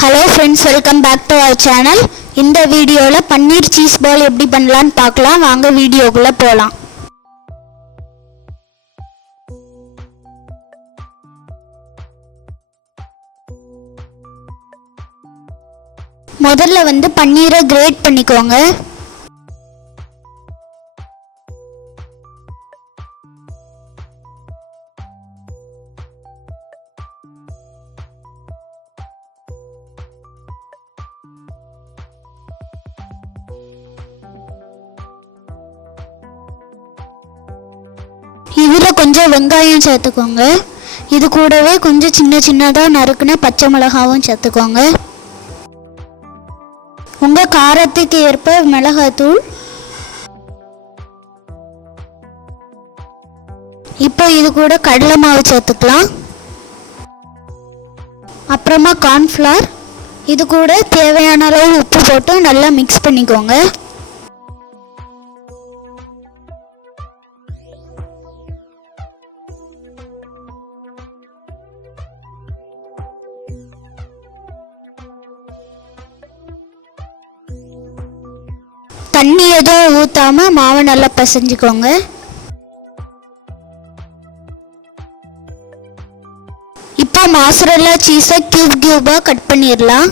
Hello friends, welcome back to our channel. இந்த வீடியோல பன்னீர் cheese ball எப்படி பண்ணலாம்னு பார்க்கலாம். வாங்க வீடியோக்குள்ள போலாம். முதல்ல பன்னீரை கிரேட் பண்ணிக்கோங்க. இதுல கொஞ்சம் வெங்காயம் சேர்த்துக்கோங்க. இது கூடவே கொஞ்சம் சின்ன சின்னதா நறுக்குன பச்சை மிளகாவும் சேர்த்துக்கோங்க. உங்க காரத்துக்கு ஏற்ப மிளகாய்த்தூள். இப்போ இது கூட கடலை மாவு சேர்த்துக்கலாம். அப்புறமா கார்ன்ஃப்ளவர். இது கூட தேவையான அளவு உப்பு போட்டு நல்லா மிக்ஸ் பண்ணிக்கோங்க. தண்ணி எதுவும் ஊத்தாம மாவை நல்லா பிசைஞ்சுக்கோங்க. இப்போ மாசரல்லா சீஸை கியூபா கட் பண்ணிடலாம்.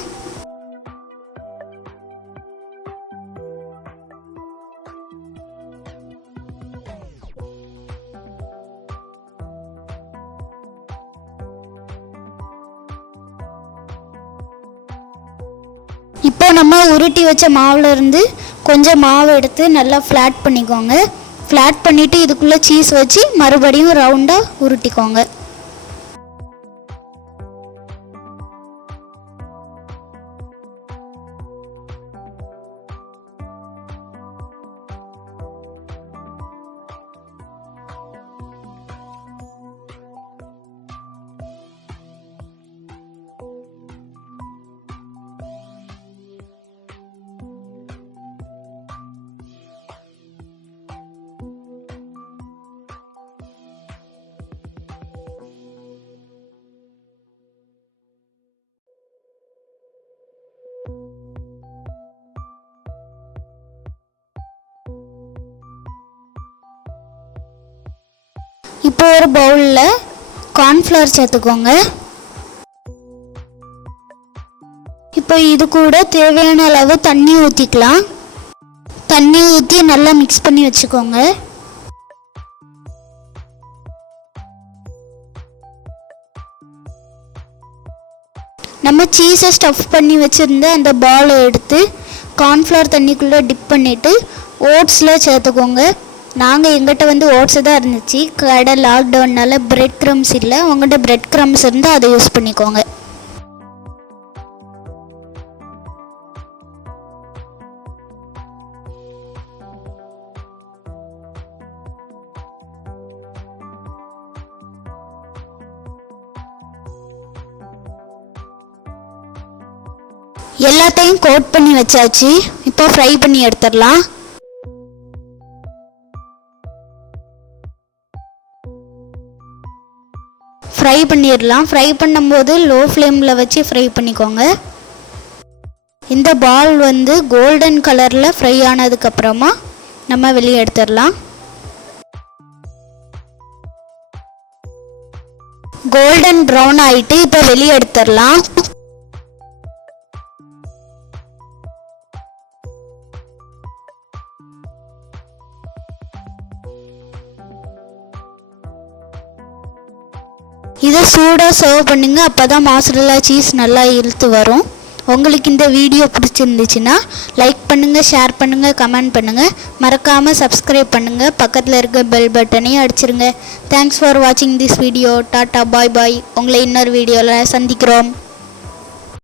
இப்போ நம்ம உருட்டி வச்ச மாவுல இருந்து கொஞ்சம் மாவு எடுத்து நல்லா ஃப்ளாட் பண்ணிக்கோங்க. ஃப்ளாட் பண்ணிவிட்டு இதுக்குள்ளே சீஸ் வச்சு மறுபடியும் ரவுண்டாக உருட்டிக்கோங்க. இப்போ ஒரு பவுலில் கார்ன்ஃப்ளவர் சேர்த்துக்கோங்க. இப்போ இது கூட தேவையான அளவு தண்ணி ஊற்றிக்கலாம். தண்ணி ஊற்றி நல்லா மிக்ஸ் பண்ணி வச்சுக்கோங்க. நம்ம சீஸை ஸ்டஃப் பண்ணி வச்சுருந்த அந்த பாலை எடுத்து கார்ன்ஃப்ளவர் தண்ணிக்குள்ளே டிப் பண்ணிவிட்டு ஓட்ஸில் சேர்த்துக்கோங்க. நாங்கள் எங்கிட்ட ஓட்ஸு தான் இருந்துச்சு. கடை லாக்டவுன்னால பிரெட் க்ரம்ஸ் இல்லை. உங்கள்கிட்ட பிரெட் க்ரம்ஸ் இருந்தால் அதை யூஸ் பண்ணிக்கோங்க. எல்லாத்தையும் கோட் பண்ணி வச்சாச்சு. இப்போ ஃப்ரை பண்ணி எடுத்துடலாம். ஃப்ரை பண்ணிடலாம். ஃப்ரை பண்ணும்போது லோ ஃப்ளேமில் வச்சு ஃப்ரை பண்ணிக்கோங்க. இந்த பால் கோல்டன் கலரில் ஃப்ரை ஆனதுக்கப்புறமா நம்ம வெளியே எடுத்துடலாம். கோல்டன் ப்ரௌன் ஆகிட்டு இப்போ வெளியே எடுத்துடலாம். இதை சூடாக சர்வ் பண்ணுங்க. அப்போ தான் மாசரல்லா சீஸ் நல்லா இழுத்து வரும். உங்களுக்கு இந்த வீடியோ பிடிச்சிருந்துச்சுன்னா லைக் பண்ணுங்கள், ஷேர் பண்ணுங்கள், கமெண்ட் பண்ணுங்கள். மறக்காமல் சப்ஸ்கிரைப் பண்ணுங்கள். பக்கத்தில் இருக்க பெல் பட்டனையும் அடிச்சிருங்க. தேங்க்ஸ் ஃபார் வாட்சிங் திஸ் வீடியோ. டாட்டா, பாய் பாய். உங்களை இன்னொரு வீடியோவில் சந்திக்கிறோம்.